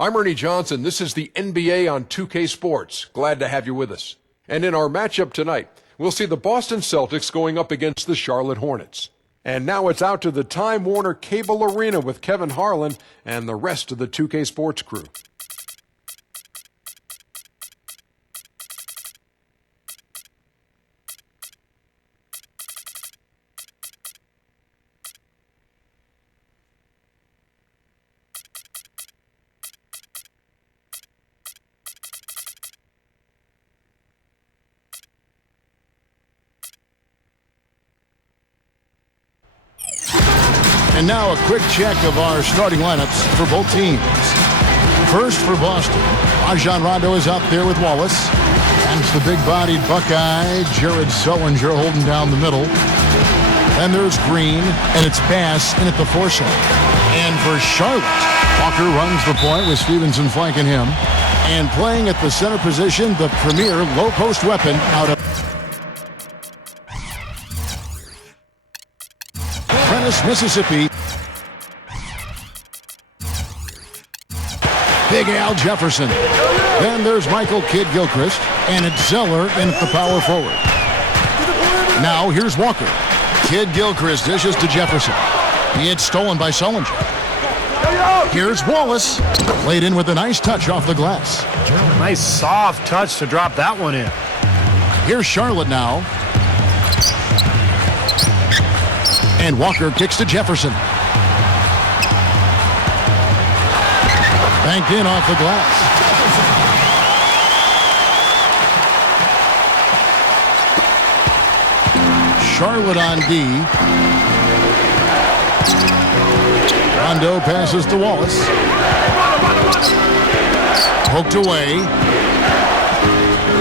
I'm Ernie Johnson. This is the NBA on 2K Sports. Glad to have you with us. And in our matchup tonight, we'll see the Boston Celtics going up against the Charlotte Hornets. And now it's out to the Time Warner Cable Arena with Kevin Harlan and the rest of the 2K Sports crew. And now a quick check of our starting lineups for both teams. First for Boston, Rajon Rondo is out there with Wallace. That's the big-bodied Buckeye, Jared Sullinger holding down the middle. Then there's Green, and it's Bass in at the four slot. And for Charlotte, Walker runs the point with Stevenson flanking him. And playing at the center position, the premier low-post weapon out of Prentice, Mississippi. Big Al Jefferson. Then there's Michael Kidd-Gilchrist, and it's Zeller in at the power forward. Now here's Walker. Kidd-Gilchrist dishes to Jefferson. It's stolen by Sullinger. Here's Wallace. Laid in with a nice touch off the glass. Nice soft touch to drop that one in. Here's Charlotte now. And Walker kicks to Jefferson. Banked in off the glass. Charlotte on D. Rondo passes to Wallace. Poked away.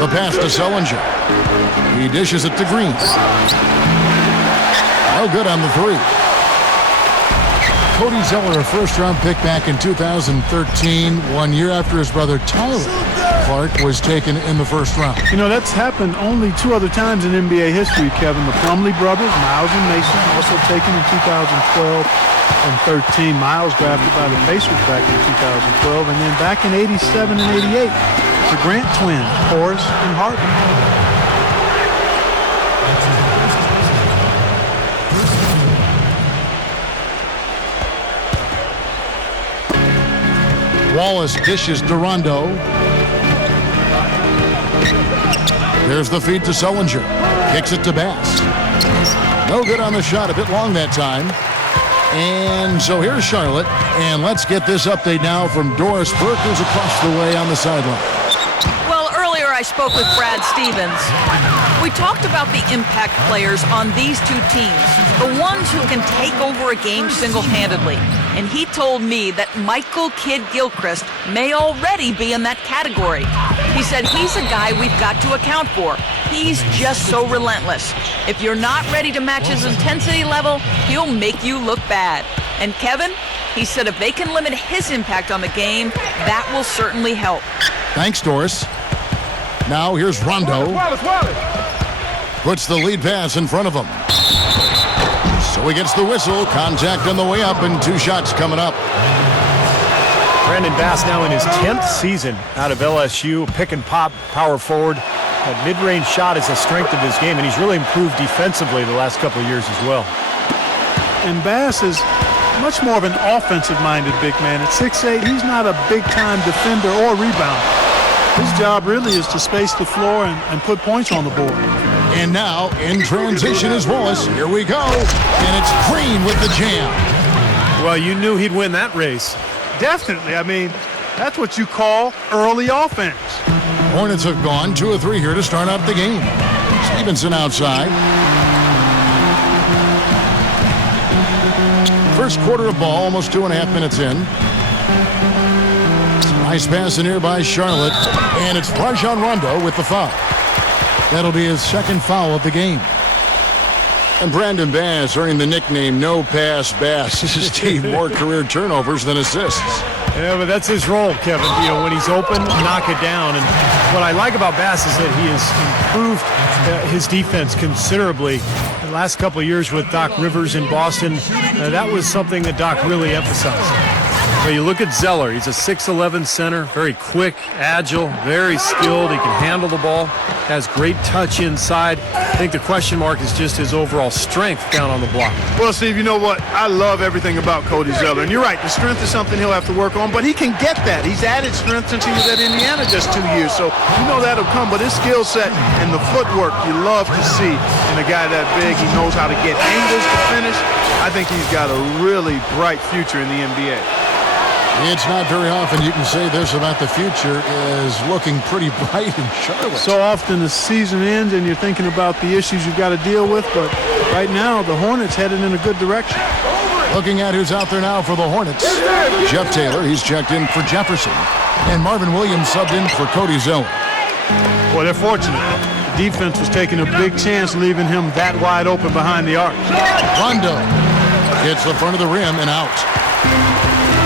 The pass to Sullinger. He dishes it to Green. No good on the three. Cody Zeller, a first-round pick back in 2013, 1 year after his brother Tyler Clark was taken in the first round. You know, that's happened only 2 other times in NBA history, Kevin. The Plumlee brothers, Miles and Mason, also taken in 2012 and 13. Miles drafted by the Pacers back in 2012. And then back in 87 and 88, the Grant twins, Horace and Harvey. Wallace dishes to Rondo. There's the feed to Sullinger. Kicks it to Bass. No good on the shot. A bit long that time. And so here's Charlotte. And let's get this update now from Doris Burke, who's across the way on the sideline. Well, earlier I spoke with Brad Stevens. We talked about the impact players on these two teams, the ones who can take over a game single-handedly. And he told me that Michael Kidd-Gilchrist may already be in that category. He said he's a guy we've got to account for. He's just so relentless. If you're not ready to match his intensity level, he'll make you look bad. And Kevin, he said if they can limit his impact on the game, that will certainly help. Thanks, Doris. Now here's Rondo. Puts the lead pass in front of him. So he gets the whistle. Contact on the way up and 2 shots coming up. Brandon Bass now in his 10th season out of LSU. Pick and pop, power forward. That mid-range shot is a strength of his game, and he's really improved defensively the last couple of years as well. And Bass is much more of an offensive-minded big man. At 6'8", he's not a big-time defender or rebounder. His job really is to space the floor and put points on the board. And now, in transition is Wallace. Here we go. And it's Green with the jam. Well, you knew he'd win that race. Definitely. I mean, that's what you call early offense. Hornets have gone 2 of 3 here to start out the game. Stevenson outside. First quarter of ball, almost 2.5 minutes in. Nice pass in here by Charlotte. And it's Rajon Rondo with the foul. That'll be his second foul of the game. And Brandon Bass earning the nickname No Pass Bass. This is Steve, more career turnovers than assists. Yeah, but that's his role, Kevin. You know, when he's open, knock it down. And what I like about Bass is that he has improved his defense considerably. The last couple of years with Doc Rivers in Boston, that was something that Doc really emphasized. Well, you look at Zeller. He's a 6'11 center, very quick, agile, very skilled. He can handle the ball, has great touch inside. I think the question mark is just his overall strength down on the block. Well, Steve, you know what? I love everything about Cody Zeller. And you're right, the strength is something he'll have to work on, but he can get that. He's added strength since he was at Indiana just 2 years, so you know that'll come. But his skill set and the footwork you love to see in a guy that big. He knows how to get angles to finish. I think he's got a really bright future in the NBA. It's not very often you can say this about the future is looking pretty bright in Charlotte. So often the season ends and you're thinking about the issues you've got to deal with, but right now the Hornets headed in a good direction. Looking at who's out there now for the Hornets. Jeff Taylor, he's checked in for Jefferson. And Marvin Williams subbed in for Cody Zeller. Boy, they're fortunate. The defense was taking a big chance leaving him that wide open behind the arc. Rondo hits the front of the rim and out.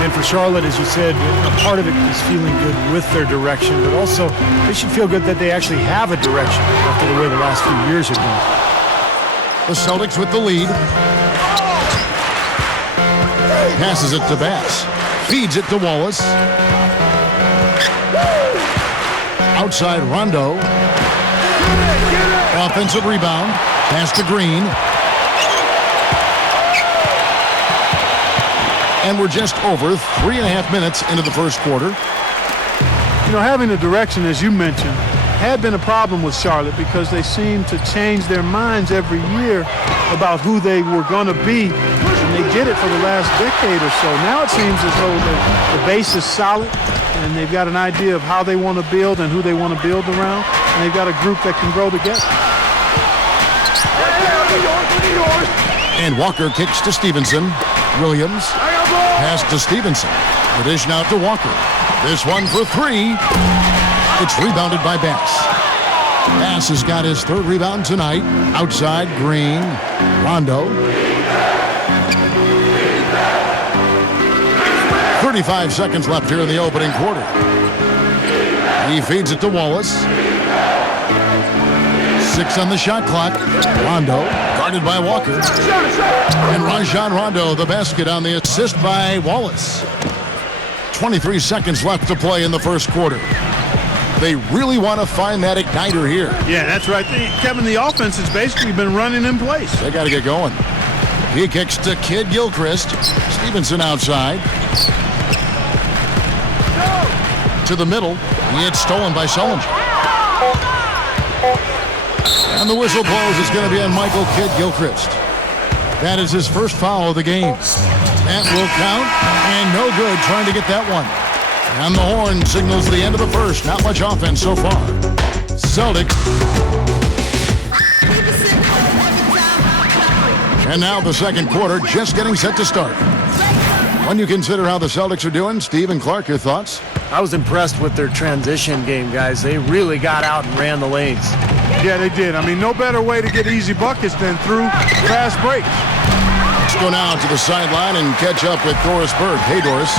And for Charlotte, as you said, a part of it is feeling good with their direction, but also they should feel good that they actually have a direction after the way the last few years have been. The Celtics with the lead. Passes it to Bass. Feeds it to Wallace. Outside Rondo. Offensive rebound. Pass to Green. And we're just over 3.5 minutes into the first quarter. You know, having a direction, as you mentioned, had been a problem with Charlotte because they seem to change their minds every year about who they were going to be. And they did it for the last decade or so. Now it seems as though the base is solid and they've got an idea of how they want to build and who they want to build around. And they've got a group that can grow together. And Walker kicks to Stevenson. Williams. Pass to Stevenson. The dish now to Walker. This one for three. It's rebounded by Bass. Bass has got his third rebound tonight. Outside, Green. Rondo. 35 seconds left here in the opening quarter. He feeds it to Wallace. 6 on the shot clock. Rondo, guarded by Walker. And Rajon Rondo, the basket on the assist by Wallace. 23 seconds left to play in the first quarter. They really want to find that igniter here. Yeah, that's right. Kevin, the offense has basically been running in place. They got to get going. He kicks to Kid Gilchrist. Stevenson outside. To the middle. It's stolen by Sullinger. And the whistle blows. It's going to be on Michael Kidd Gilchrist. That is his first foul of the game. That will count, and no good trying to get that one. And the horn signals the end of the first. Not much offense so far. Celtics. And now the second quarter just getting set to start. When you consider how the Celtics are doing, Steve and Clark, your thoughts? I was impressed with their transition game, guys. They really got out and ran the lanes. Yeah, they did. I mean, no better way to get easy buckets than through fast breaks. Let's go now to the sideline and catch up with Doris Berg. Hey, Doris.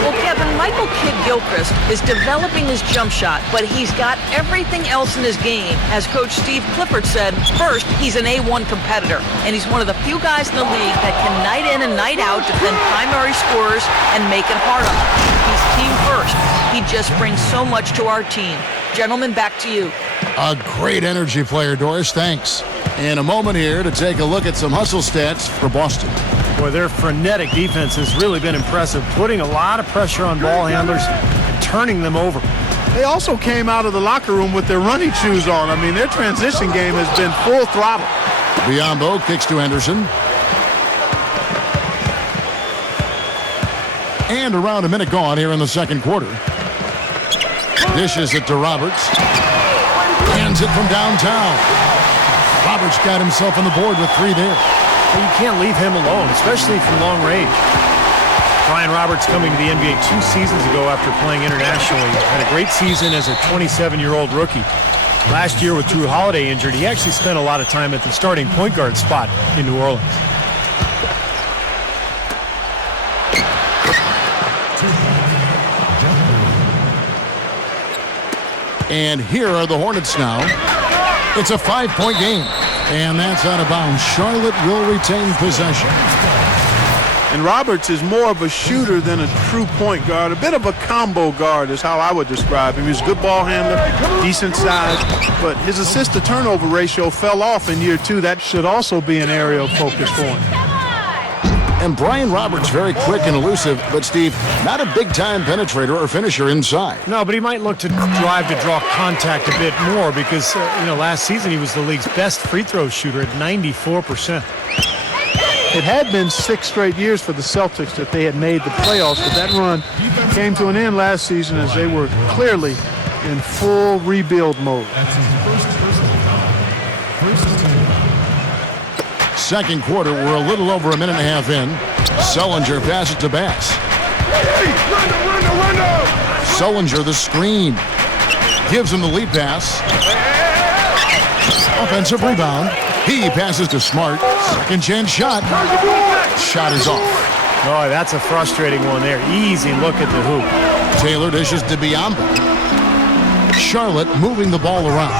Well, Kevin, Michael Kidd Gilchrist is developing his jump shot, but he's got everything else in his game. As Coach Steve Clifford said, first, he's an A1 competitor, and he's one of the few guys in the league that can night in and night out defend primary scorers and make it hard on them. He's team first. He just brings so much to our team. Gentlemen, back to you. A great energy player, Doris. Thanks. In a moment here to take a look at some hustle stats for Boston. Boy, their frenetic defense has really been impressive, putting a lot of pressure on ball handlers and turning them over. They also came out of the locker room with their running shoes on. I mean, their transition game has been full throttle. Biombo kicks to Henderson. And around a minute gone here in the second quarter. Dishes it to Roberts. Hands it from downtown. Roberts got himself on the board with 3 there. You can't leave him alone, especially from long range. Brian Roberts coming to the NBA 2 seasons ago after playing internationally. Had a great season as a 27-year-old rookie. Last year with Drew Holiday injured, he actually spent a lot of time at the starting point guard spot in New Orleans. And here are the Hornets now. It's a 5-point game. And that's out of bounds. Charlotte will retain possession. And Roberts is more of a shooter than a true point guard. A bit of a combo guard is how I would describe him. He's a good ball handler, decent size, but his assist-to-turnover ratio fell off in year 2. That should also be an area of focus for him. And Brian Roberts, very quick and elusive, but Steve, not a big-time penetrator or finisher inside. No, but he might look to drive to draw contact a bit more because, last season he was the league's best free throw shooter at 94%. It had been 6 straight years for the Celtics that they had made the playoffs, but that run came to an end last season as they were clearly in full rebuild mode. Second quarter, we're a little over a minute and a half in. Sullinger passes to Bass. Sullinger the screen. Gives him the lead pass. Offensive rebound. He passes to Smart. Second chance shot. Shot is off. Oh, that's a frustrating one there. Easy look at the hoop. Taylor dishes to Biombo. Charlotte moving the ball around.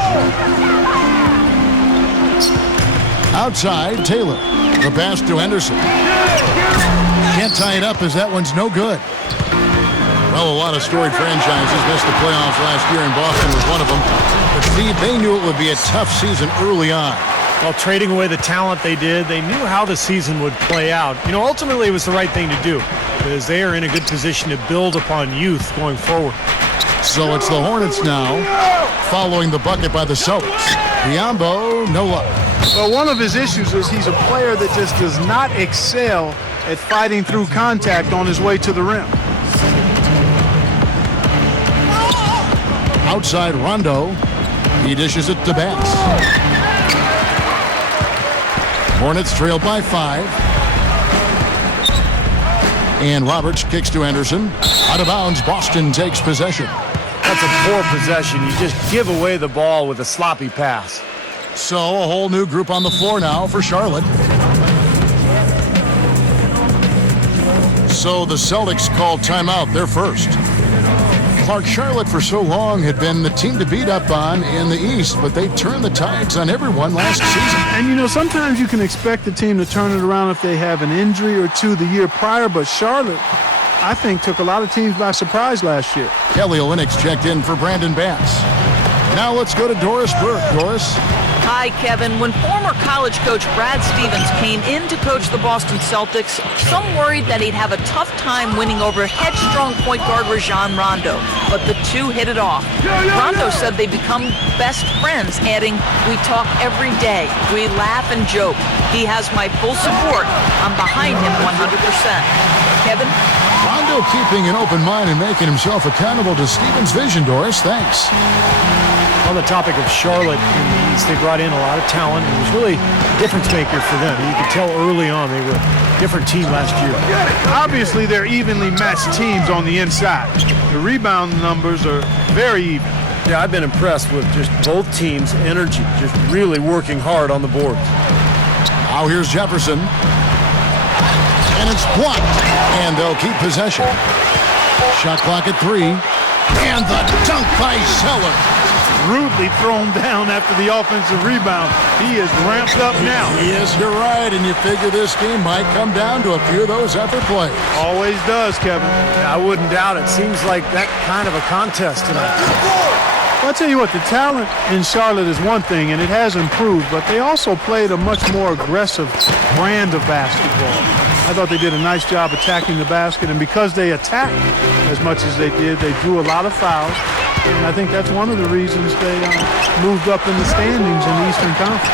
Outside, Taylor. The pass to Henderson. Can't tie it up as that one's no good. Well, a lot of storied franchises missed the playoffs last year, and Boston was one of them. But Steve, they knew it would be a tough season early on. Well, trading away the talent they did, they knew how the season would play out. Ultimately it was the right thing to do because they are in a good position to build upon youth going forward. So it's the Hornets now, following the bucket by the Celtics. Biombo, no luck. Well, one of his issues is he's a player that just does not excel at fighting through contact on his way to the rim. Outside Rondo. He dishes it to Bass. Hornets trail by 5. And Roberts kicks to Anderson. Out of bounds, Boston takes possession. That's a poor possession. You just give away the ball with a sloppy pass. So a whole new group on the floor now for Charlotte. So the Celtics called timeout. They're first. Clark, Charlotte for so long had been the team to beat up on in the East, but they turned the tides on everyone last season. And sometimes you can expect the team to turn it around if they have an injury or two the year prior, but Charlotte, I think, took a lot of teams by surprise last year. Kelly Olynyk checked in for Brandon Bass. Now let's go to Doris Burke. Doris? Hi, Kevin. When former college coach Brad Stevens came in to coach the Boston Celtics, some worried that he'd have a tough time winning over headstrong point guard Rajon Rondo, but the two hit it off. Rondo said they become best friends, adding, "We talk every day. We laugh and joke. He has my full support. I'm behind him 100%. Kevin? Rondo keeping an open mind and making himself accountable to Stevens' vision, Doris. Thanks. On the topic of Charlotte in the East, they brought in a lot of talent. It was really a difference maker for them. You could tell early on they were a different team last year. Obviously, they're evenly matched teams on the inside. The rebound numbers are very even. Yeah, I've been impressed with just both teams' energy, just really working hard on the boards. Now here's Jefferson. And it's blocked. And they'll keep possession. Shot clock at 3. And the dunk by Zeller. Rudely thrown down after the offensive rebound. He is ramped up now. Yes, you're right, and you figure this game might come down to a few of those effort plays. Always does, Kevin. I wouldn't doubt it. Seems like that kind of a contest tonight. Well, I'll tell you what, the talent in Charlotte is one thing, and it has improved, but they also played a much more aggressive brand of basketball. I thought they did a nice job attacking the basket, and because they attacked as much as they did, they drew a lot of fouls. And I think that's one of the reasons they moved up in the standings in the Eastern Conference.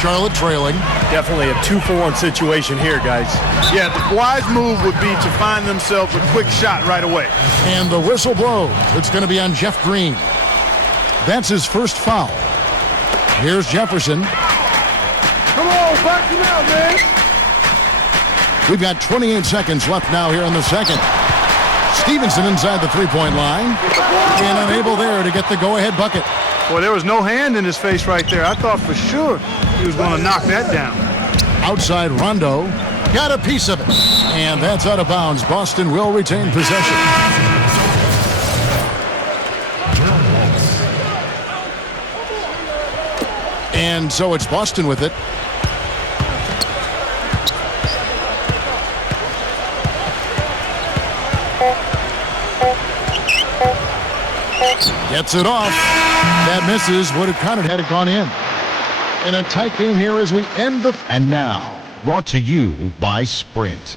Charlotte trailing. Definitely a 2-for-1 situation here, guys. Yeah, the wise move would be to find themselves a quick shot right away. And the whistle blows. It's going to be on Jeff Green. That's his first foul. Here's Jefferson. Come on, back him out, man. We've got 28 seconds left now here in the second. Stevenson inside the three-point line and unable there to get the go-ahead bucket. Boy, there was no hand in his face right there. I thought for sure he was going to knock that down. Outside Rondo got a piece of it, and that's out of bounds. Boston will retain possession. And so it's Boston with it. Gets it off. That misses. Would have counted had it gone in. In a tight game here as we end the... And now, brought to you by Sprint.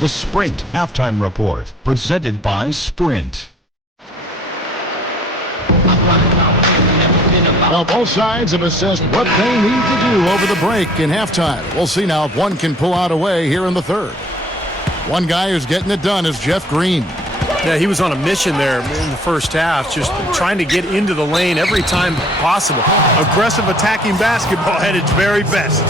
The Sprint Halftime Report, presented by Sprint. Well, both sides have assessed what they need to do over the break in halftime. We'll see now if one can pull out a way here in the third. One guy who's getting it done is Jeff Green. Yeah, he was on a mission there in the first half, just trying to get into the lane every time possible. Aggressive attacking basketball at its very best.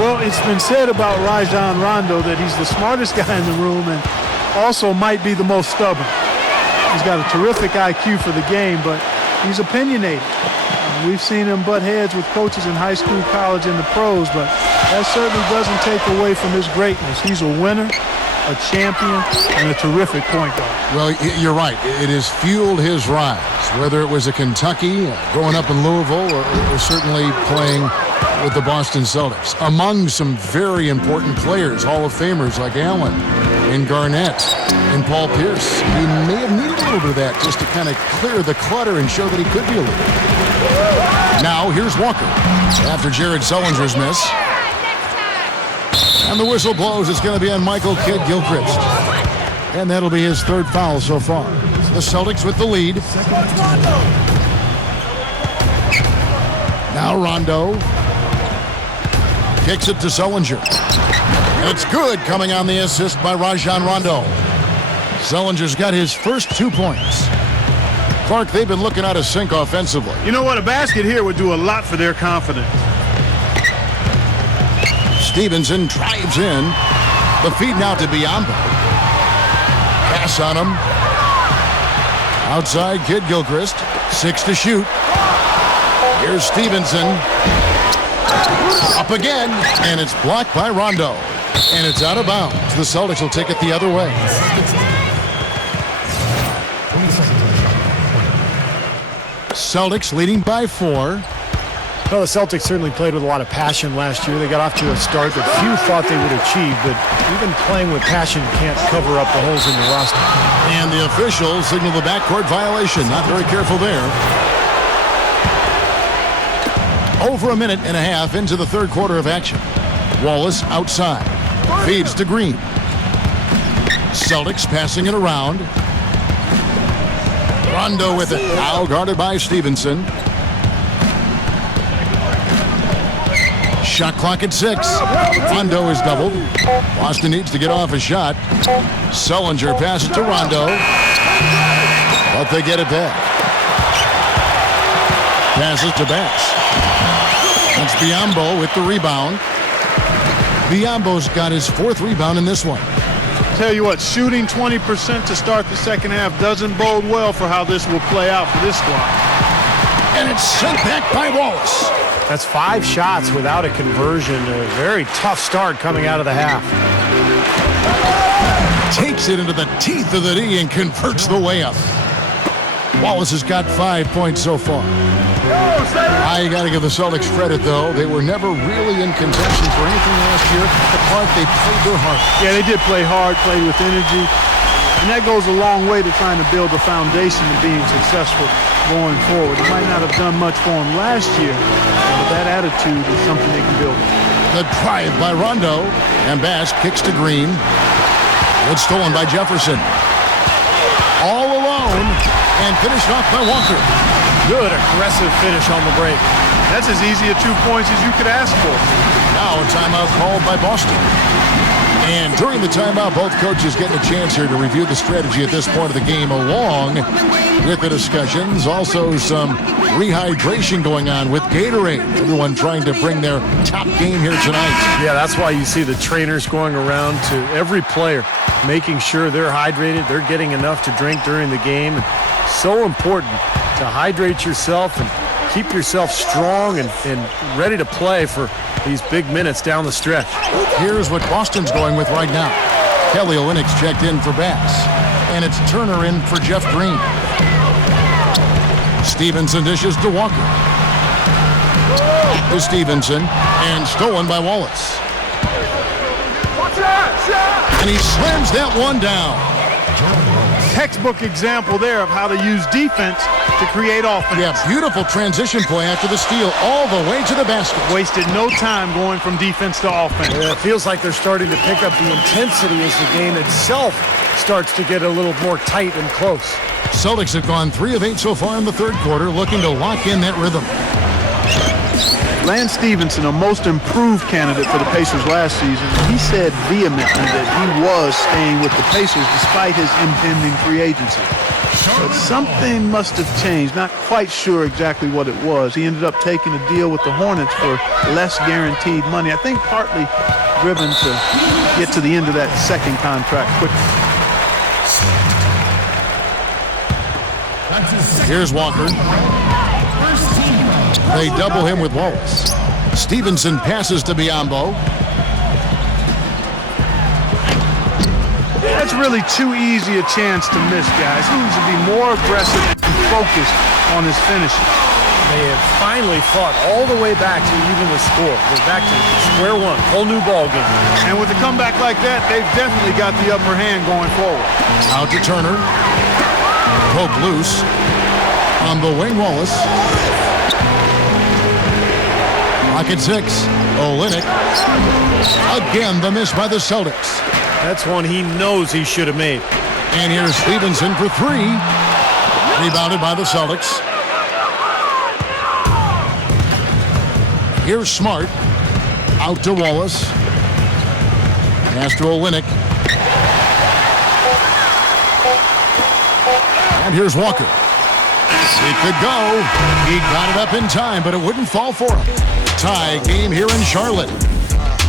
Well, it's been said about Rajon Rondo that he's the smartest guy in the room and also might be the most stubborn. He's got a terrific IQ for the game, but he's opinionated. We've seen him butt heads with coaches in high school, college, and the pros, but that certainly doesn't take away from his greatness. He's a winner, a champion, and a terrific point guard. Well, you're right. It has fueled his rise, whether it was at Kentucky, growing up in Louisville, or certainly playing with the Boston Celtics. Among some very important players, Hall of Famers like Allen and Garnett and Paul Pierce. He may have needed a little bit of that just to kind of clear the clutter and show that he could be a leader. Now, here's Walker after Jared Sullinger's miss. And the whistle blows. It's going to be on Michael Kidd-Gilchrist. And that'll be his third foul so far. The Celtics with the lead. Now Rondo kicks it to Sullinger. And it's good, coming on the assist by Rajon Rondo. Sullinger's got his first 2 points. Clark, they've been looking out of sync offensively. You know what? A basket here would do a lot for their confidence. Stevenson drives in. The feed now to Biombo. Pass on him. Outside, Kidd-Gilchrist. 6 to shoot. Here's Stevenson. Up again, and it's blocked by Rondo. And it's out of bounds. The Celtics will take it the other way. Celtics leading by 4. Well, the Celtics certainly played with a lot of passion last year. They got off to a start that few thought they would achieve, but even playing with passion can't cover up the holes in the roster. And the officials signal the backcourt violation. Not very careful there. Over a minute and a half into the third quarter of action. Wallace outside. Feeds to Green. Celtics passing it around. Rondo with it. Now guarded by Stevenson. Shot clock at 6. Rondo is doubled. Boston needs to get off a shot. Sullinger passes to Rondo. But they get it back. Passes to Bass. That's Biombo with the rebound. Biombo's got his 4th rebound in this one. Tell you what, shooting 20% to start the second half doesn't bode well for how this will play out for this squad. And it's sent back by Wallace. That's 5 shots without a conversion. A very tough start coming out of the half. Takes it into the teeth of the D and converts the layup. Wallace has got 5 points so far. I got to give the Celtics credit, though. They were never really in contention for anything last year. The part they played their heart. Yeah, they did play hard, played with energy. And that goes a long way to trying to build a foundation of being successful going forward. It might not have done much for them last year, but that attitude is something they can build. The drive by Rondo. And Bass kicks to Green. It's stolen by Jefferson. All alone. And finished off by Walker. Good aggressive finish on the break. That's as easy a 2 points as you could ask for. Now a timeout called by Boston. And during the timeout, both coaches getting a chance here to review the strategy at this point of the game, along with the discussions. Also some rehydration going on with Gatorade. Everyone trying to bring their top game here tonight. Yeah, that's why you see the trainers going around to every player, making sure they're hydrated, they're getting enough to drink during the game. And so important to hydrate yourself and keep yourself strong and ready to play for these big minutes down the stretch. Here's what Boston's going with right now. Kelly Olynyk's checked in for Bass. And it's Turner in for Jeff Green. Stevenson dishes to Walker. To Stevenson. And stolen by Wallace. And he slams that one down. Textbook example there of how to use defense to create offense. Yeah, beautiful transition play after the steal all the way to the basket. Wasted no time going from defense to offense. Yeah, it feels like they're starting to pick up the intensity as the game itself starts to get a little more tight and close. Celtics have gone 3 of 8 so far in the third quarter, looking to lock in that rhythm. Lance Stevenson, a most improved candidate for the Pacers last season, he said vehemently that he was staying with the Pacers despite his impending free agency. But something must have changed. Not quite sure exactly what it was. He ended up taking a deal with the Hornets for less guaranteed money. I think partly driven to get to the end of that second contract quickly. Here's Walker. They double him with Wallace. Stevenson passes to Biyombo. That's really too easy a chance to miss, guys. He needs to be more aggressive and focused on his finishing. They have finally fought all the way back to even the score. They're back to square one, whole new ball game. And with a comeback like that, they've definitely got the upper hand going forward. Out to Turner. Pope loose. On the wing, Wallace. Pocket 6. Olynyk. Again, the miss by the Celtics. That's one he knows he should have made. And here's Stevenson for 3. Rebounded by the Celtics. Here's Smart. Out to Wallace. Pass to Olynyk. And here's Walker. He could go. He got it up in time, but it wouldn't fall for him. Tie game here in Charlotte.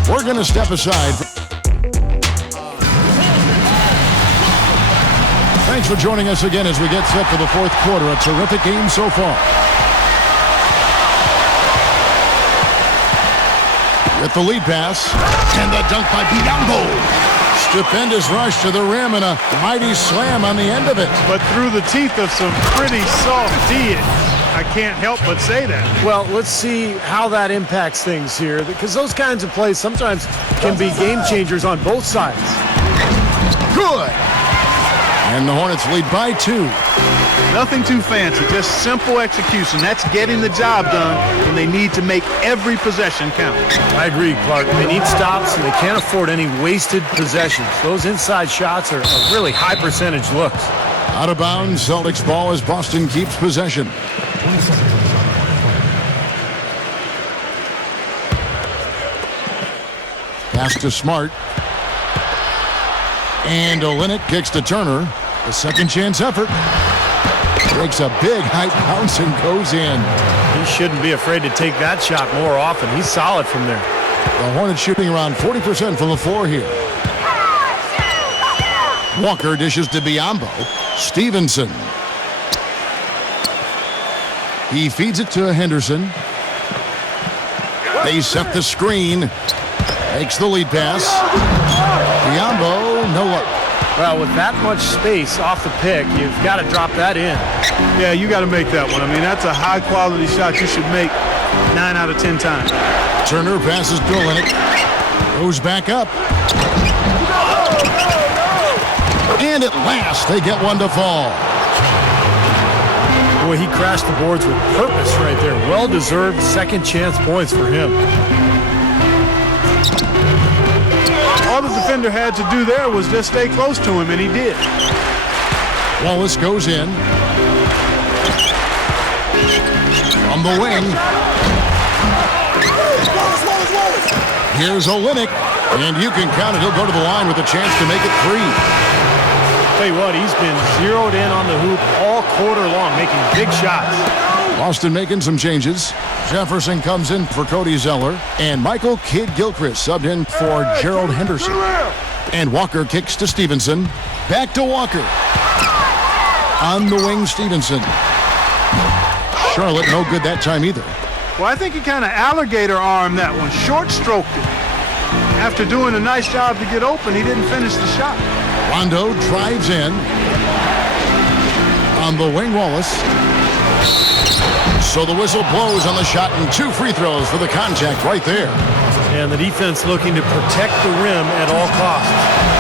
We're going to step aside. Thanks for joining us again as we get set for the fourth quarter. A terrific game so far. With the lead pass. And the dunk by Biyombo. Stupendous rush to the rim and a mighty slam on the end of it. But through the teeth of some pretty soft D, I can't help but say that. Well, let's see how that impacts things here, because those kinds of plays sometimes can be game changers on both sides. Good. And the Hornets lead by 2. Nothing too fancy, just simple execution. That's getting the job done when they need to make every possession count. I agree, Clark. They need stops, and they can't afford any wasted possessions. Those inside shots are really high percentage looks. Out of bounds, Celtics ball as Boston keeps possession. Pass to Smart. And Olynyk kicks to Turner. A second chance effort. Breaks a big high bounce and goes in. He shouldn't be afraid to take that shot more often. He's solid from there. The Hornets shooting around 40% from the floor here. Walker dishes to Biyombo. Stevenson. He feeds it to Henderson. They set the screen. Makes the lead pass. Biyombo, no luck. Well, with that much space off the pick, you've got to drop that in. Yeah, you got to make that one. I mean, that's a high-quality shot you should make 9 out of 10 times. Turner passes to Olynyk. Goes back up. And at last, they get one to fall. Boy, he crashed the boards with purpose right there. Well-deserved second chance points for him. All the defender had to do there was just stay close to him, and he did. Wallace goes in. On the wing. Here's Olynyk. And you can count it. He'll go to the line with a chance to make it 3. Tell you what, he's been zeroed in on the hoop all quarter long, making big shots. Boston making some changes. Jefferson comes in for Cody Zeller. And Michael Kidd-Gilchrist subbed in for Gerald Henderson. And Walker kicks to Stevenson. Back to Walker. On the wing, Stevenson. Charlotte no good that time either. Well, I think he kind of alligator armed that one, short stroked it. After doing a nice job to get open, he didn't finish the shot. Rondo drives in. On the wing, Wallace. So the whistle blows on the shot and 2 free throws for the contact right there. And the defense looking to protect the rim at all costs.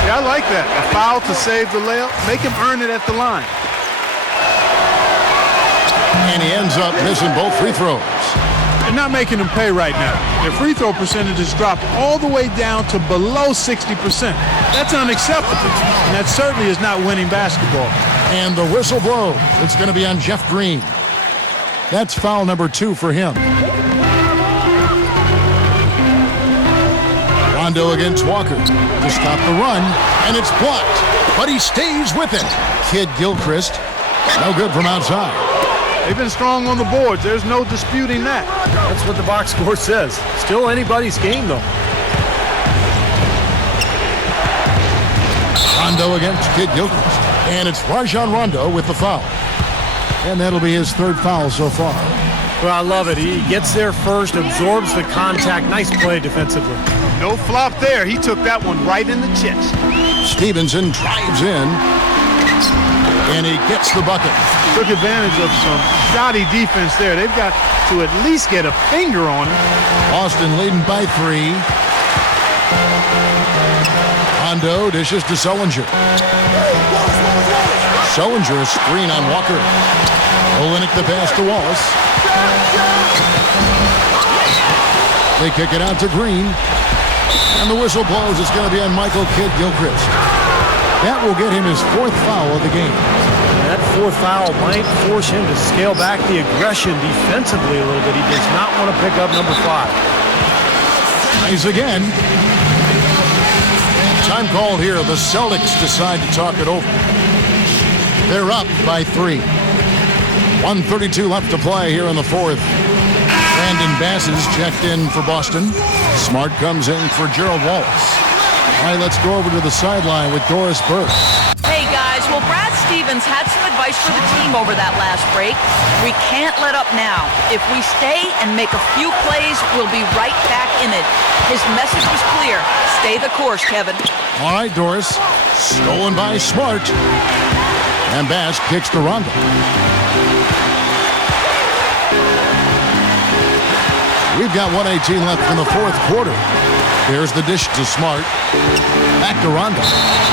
Yeah, I like that. A foul to save the layup. Make him earn it at the line. And he ends up missing both free throws. They're not making them pay right now. Their free throw percentage has dropped all the way down to below 60%. That's unacceptable. And that certainly is not winning basketball. And the whistle blows. It's going to be on Jeff Green. That's foul number 2 for him. Rondo against Walker to stop the run, and it's blocked, but he stays with it. Kid Gilchrist, no good from outside. They've been strong on the boards. There's no disputing that. That's what the box score says. Still anybody's game, though. Rondo against Kid Gilchrist, and it's Rajon Rondo with the foul. And that'll be his 3rd foul so far. Well, I love it. He gets there first, absorbs the contact. Nice play defensively. No flop there. He took that one right in the chest. Stevenson drives in, and he gets the bucket. Took advantage of some shoddy defense there. They've got to at least get a finger on him. Boston leading by 3. Rondo dishes to Sullinger. Sullinger, a screen on Walker. Olenek the pass to Wallace. They kick it out to Green. And the whistle blows. It's going to be on Michael Kidd Gilchrist. That will get him his 4th foul of the game. That 4th foul might force him to scale back the aggression defensively a little bit. He does not want to pick up number 5. Tries again. Time called here. The Celtics decide to talk it over. They're up by 3. 1:32 left to play here in the 4th. Brandon Bass is checked in for Boston. Smart comes in for Gerald Wallace. All right, let's go over to the sideline with Doris Burke. Hey guys, well Brad Stevens had some advice for the team over that last break. We can't let up now. If we stay and make a few plays, we'll be right back in it. His message was clear. Stay the course, Kevin. All right, Doris. Stolen by Smart. And Bass kicks to Rondo. We've got 1:18 left in the 4th quarter. Here's the dish to Smart. Back to Rondo.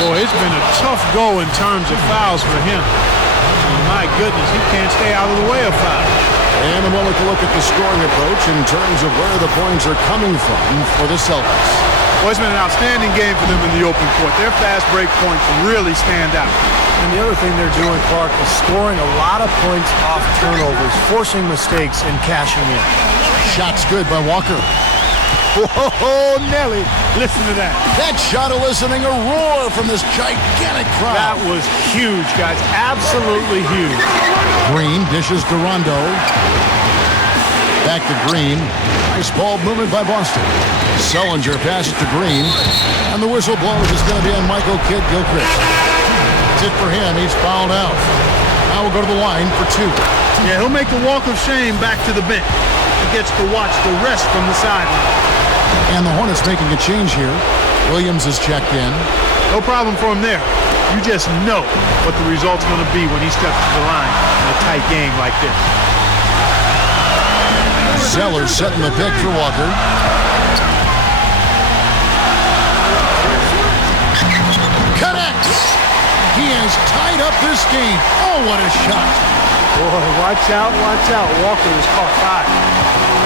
Boy, it's been a tough go in terms of fouls for him. My goodness, he can't stay out of the way of fouls. And a moment to look at the scoring approach in terms of where the points are coming from for the Celtics. Well, it's been an outstanding game for them in the open court. Their fast break points really stand out. And the other thing they're doing, Clark, is scoring a lot of points off turnovers, forcing mistakes and cashing in. Shot's good by Walker. Whoa, Nelly, listen to that. That shot eliciting a roar from this gigantic crowd. That was huge, guys. Absolutely huge. Green dishes to Rondo. Back to Green. Nice ball movement by Boston. Sullinger passes to Green. And the whistle blows. It's going to be on Michael Kidd Gilchrist. That's it for him. He's fouled out. Now we'll go to the line for 2. Yeah, he'll make the walk of shame back to the bench. He gets to watch the rest from the sideline. And the Hornets making a change here. Williams is checked in. No problem for him there. You just know what the result's going to be when he steps to the line in a tight game like this. Zeller setting the pick for Walker. Connects! He has tied up this game. Oh, what a shot. Boy, watch out, watch out. Walker is caught high.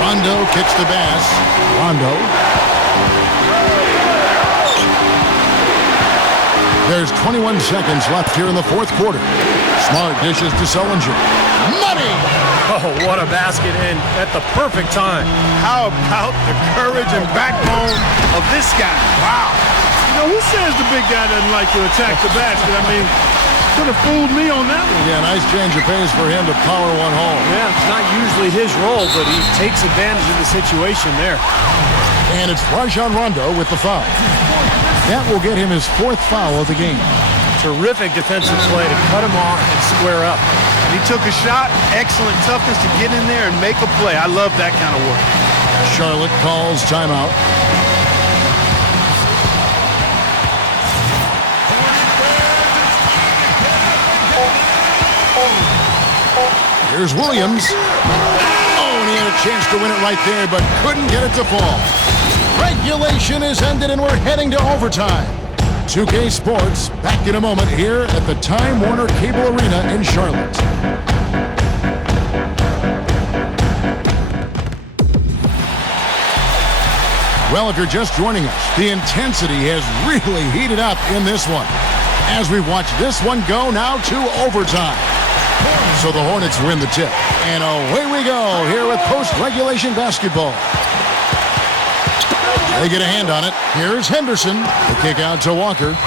Rondo kicks to Bass. Rondo. There's 21 seconds left here in the 4th quarter. Smart dishes to Sullinger. Money! Oh, what a basket, and at the perfect time. How about the courage and backbone of this guy? Wow. You know, who says the big guy doesn't like to attack the basket? I mean, could have fooled me on that one. Yeah, nice change of pace for him to power one home. Yeah, it's not usually his role, but he takes advantage of the situation there. And it's Rajon Rondo with the foul. That will get him his 4th foul of the game. Terrific defensive play to cut him off and square up. And he took a shot, excellent toughness to get in there and make a play. I love that kind of work. Charlotte calls timeout. Here's Williams. Oh, and he had a chance to win it right there, but couldn't get it to fall. Regulation is ended, and we're heading to overtime. 2K Sports, back in a moment here at the Time Warner Cable Arena in Charlotte. Well, if you're just joining us, the intensity has really heated up in this one as we watch this one go now to overtime. So the Hornets win the tip, and away we go here with post-regulation basketball. They get a hand on it. Here's Henderson. The kick out to Walker.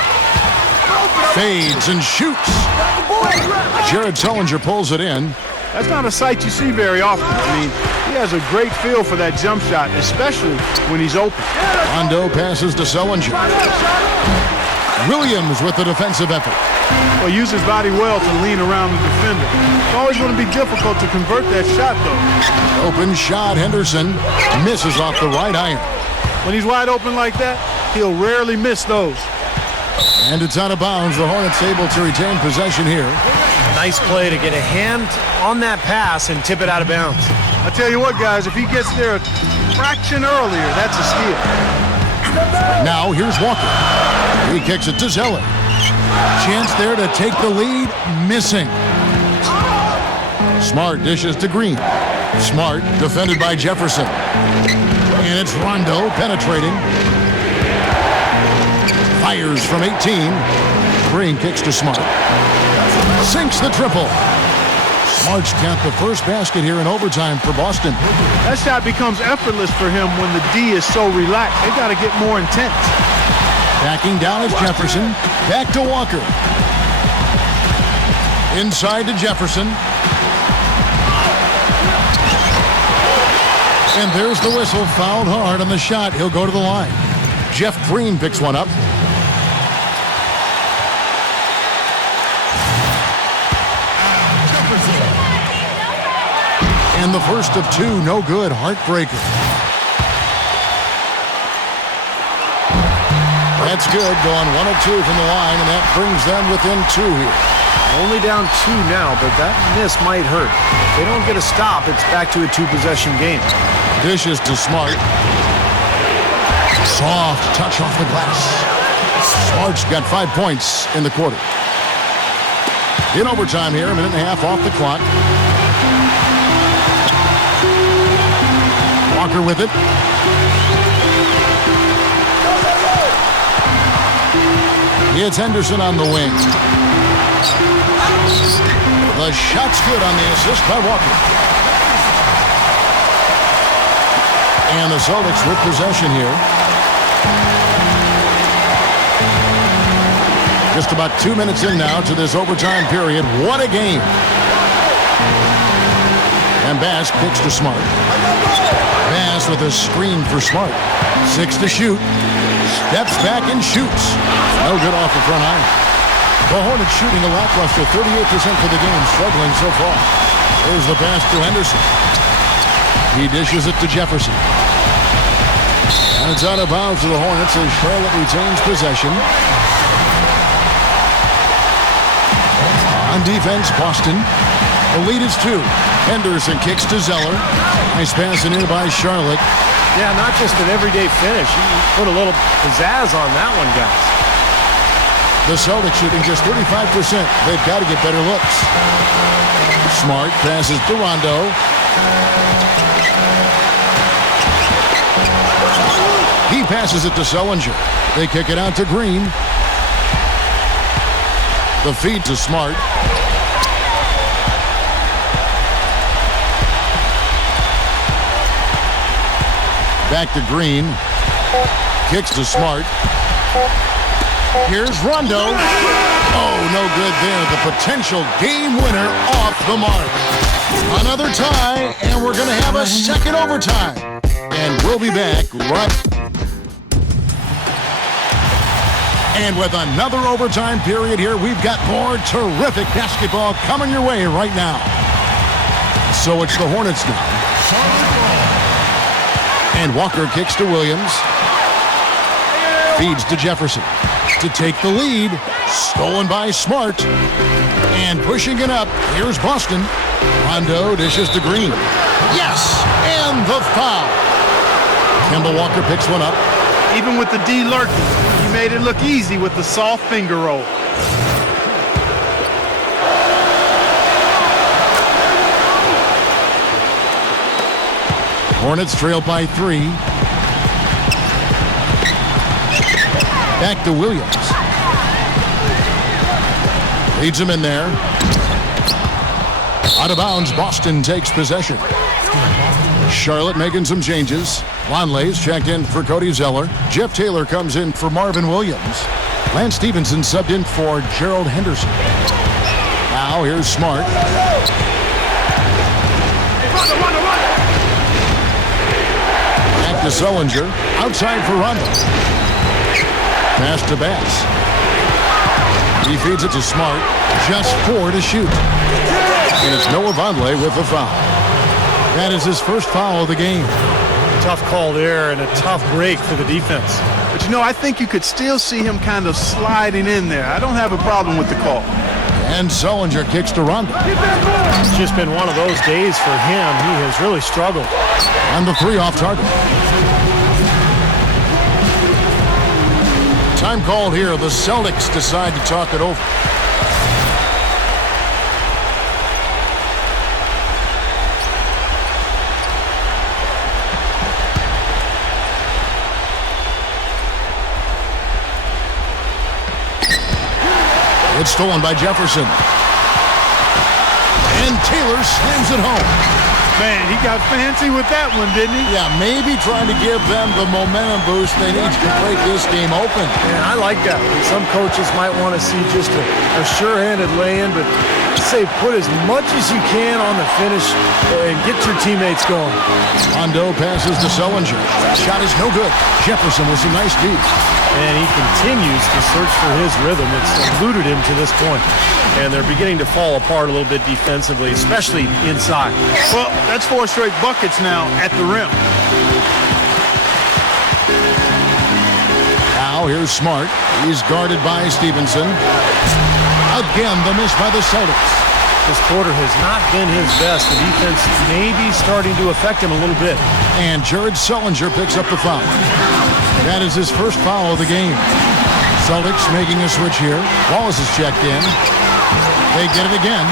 Fades and shoots. Jared Sullinger pulls it in. That's not a sight you see very often. I mean, he has a great feel for that jump shot, especially when he's open. Rondo passes to Sullinger. Williams with the defensive effort. Well, use his body well to lean around the defender. It's always going to be difficult to convert that shot, though. Open shot, Henderson misses off the right iron. When he's wide open like that, he'll rarely miss those. And it's out of bounds. The Hornets able to retain possession here. Nice play to get a hand on that pass and tip it out of bounds. I tell you what, guys, if he gets there a fraction earlier, that's a steal. Now here's Walker. He kicks it to Zeller. Chance there to take the lead. Missing. Smart dishes to Green. Smart defended by Jefferson. And it's Rondo penetrating. Fires from 18. Green kicks to Smart. Sinks the triple. Smart's capped the first basket here in overtime for Boston. That shot becomes effortless for him when the D is so relaxed. They got to get more intense. Backing down is Jefferson. Back to Walker. Inside to Jefferson. And there's the whistle. Fouled hard on the shot. He'll go to the line. Jeff Green picks one up. And the first of two, no good. Heartbreaker. That's good. Going 1 of 2 from the line, and that brings them within 2 here. Only down 2 now, but that miss might hurt. If they don't get a stop, it's back to a 2-possession game. Dishes to Smart. Soft touch off the glass. Smart's got 5 points in the quarter. In overtime here, a minute and a half off the clock. Walker with it. It's Henderson on the wing. The shot's good on the assist by Walker. And the Celtics with possession here. Just about 2 minutes in now to this overtime period. What a game. And Bass kicks to Smart. Bass with a screen for Smart. 6 to shoot. Steps back and shoots. No good off the front iron. The Hornets shooting a lackluster 38% for the game, struggling so far. There's the pass to Henderson. He dishes it to Jefferson. And it's out of bounds to the Hornets as Charlotte retains possession. On defense, Boston. The lead is 2. Henderson kicks to Zeller. Nice pass in here by Charlotte. Yeah, not just an everyday finish. He put a little pizzazz on that one, guys. The Celtics shooting just 35%. They've got to get better looks. Smart passes to Rondo. He passes it to Sullinger. They kick it out to Green. The feed to Smart. Back to Green. Kicks to Smart. Here's Rondo. Oh, no good there. The potential game winner off the mark. Another tie, and we're going to have a second overtime. And we'll be back right. And with another overtime period here, we've got more terrific basketball coming your way right now. So it's the Hornets now. And Walker kicks to Williams. Feeds to Jefferson. To take the lead. Stolen by Smart. And pushing it up, here's Boston. Rondo dishes to Green. Yes! And the foul. Kemba Walker picks one up. Even with the D lurking, he made it look easy with the soft finger roll. Hornets trail by 3. Back to Williams. Leads him in there. Out of bounds, Boston takes possession. Charlotte making some changes. Lonley's checked in for Cody Zeller. Jeff Taylor comes in for Marvin Williams. Lance Stevenson subbed in for Gerald Henderson. Now here's Smart. Back to Sullinger. Outside for Rondo. Pass to Bass. He feeds it to Smart. Just 4 to shoot. And it's Noah Vonleh with the foul. That is his first foul of the game. Tough call there and a tough break for the defense. But, you know, I think you could still see him kind of sliding in there. I don't have a problem with the call. And Sullinger kicks to Rondo. It's just been one of those days for him. He has really struggled. And the 3 off target. Time called here. The Celtics decide to talk it over. It's stolen by Jefferson. And Taylor slams it home. Man, he got fancy with that one, didn't he? Yeah, maybe trying to give them the momentum boost they need to break this game open. Yeah, I like that. Some coaches might want to see just a sure-handed lay-in, but I'd say put as much as you can on the finish and get your teammates going. Rondo passes to Sullinger. Shot is no good. Jefferson with some nice deep. And he continues to search for his rhythm. It's eluded him to this point. And they're beginning to fall apart a little bit defensively, especially inside. Well, that's 4 straight buckets now at the rim. Now here's Smart. He's guarded by Stevenson. Again, the miss by the Celtics. This quarter has not been his best. The defense may be starting to affect him a little bit. And Jared Sullinger picks up the foul. That is his first foul of the game. Celtics making a switch here. Wallace is checked in. They get it again.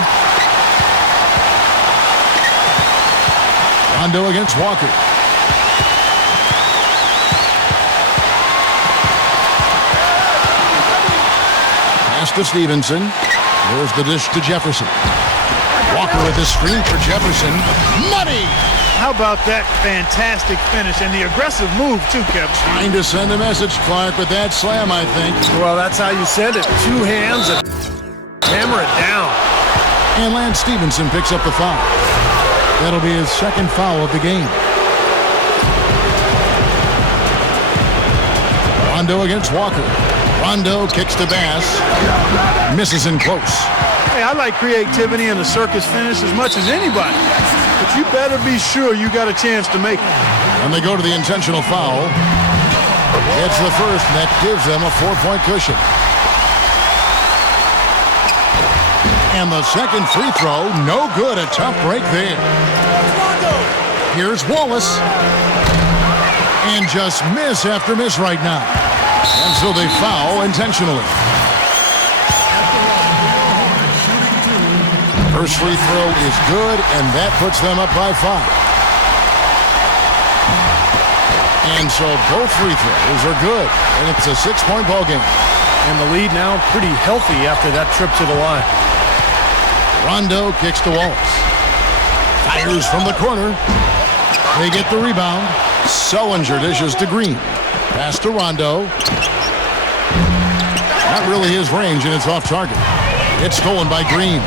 Rondo against Walker. Pass to Stevenson. There's the dish to Jefferson. Walker with the screen for Jefferson. Money! How about that fantastic finish and the aggressive move, too, Kevin? Trying to send a message, Clark, with that slam, I think. Well, that's how you send it. 2 hands and hammer it down. And Lance Stevenson picks up the foul. That'll be his second foul of the game. Rondo against Walker. Rondo kicks to Bass. Misses in close. Hey, I like creativity and the circus finish as much as anybody. But you better be sure you got a chance to make it. And they go to the intentional foul. It's the first, and that gives them a 4-point cushion. And the second free throw, no good. A tough break there. Here's Wallace. And just miss after miss right now. And so they foul intentionally. First free throw is good, and that puts them up by 5. And so both free throws are good, and it's a 6-point ball game. And the lead now pretty healthy after that trip to the line. Rondo kicks to Wallace. Fires from the corner. They get the rebound. Sullinger dishes to Green. Pass to Rondo. Not really his range, and it's off target. It's stolen by Green.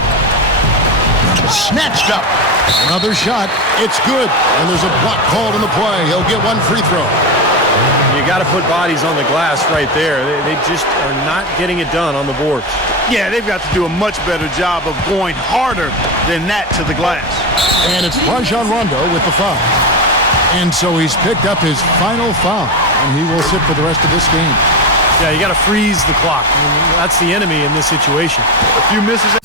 Snatched up. Another shot. It's good. And there's a block called in the play. He'll get 1 free throw. You got to put bodies on the glass right there. They just are not getting it done on the boards. Yeah, they've got to do a much better job of going harder than that to the glass. And it's Rajon Rondo with the foul. And so he's picked up his final foul, and he will sit for the rest of this game. Yeah, you got to freeze the clock. I mean, that's the enemy in this situation. A few misses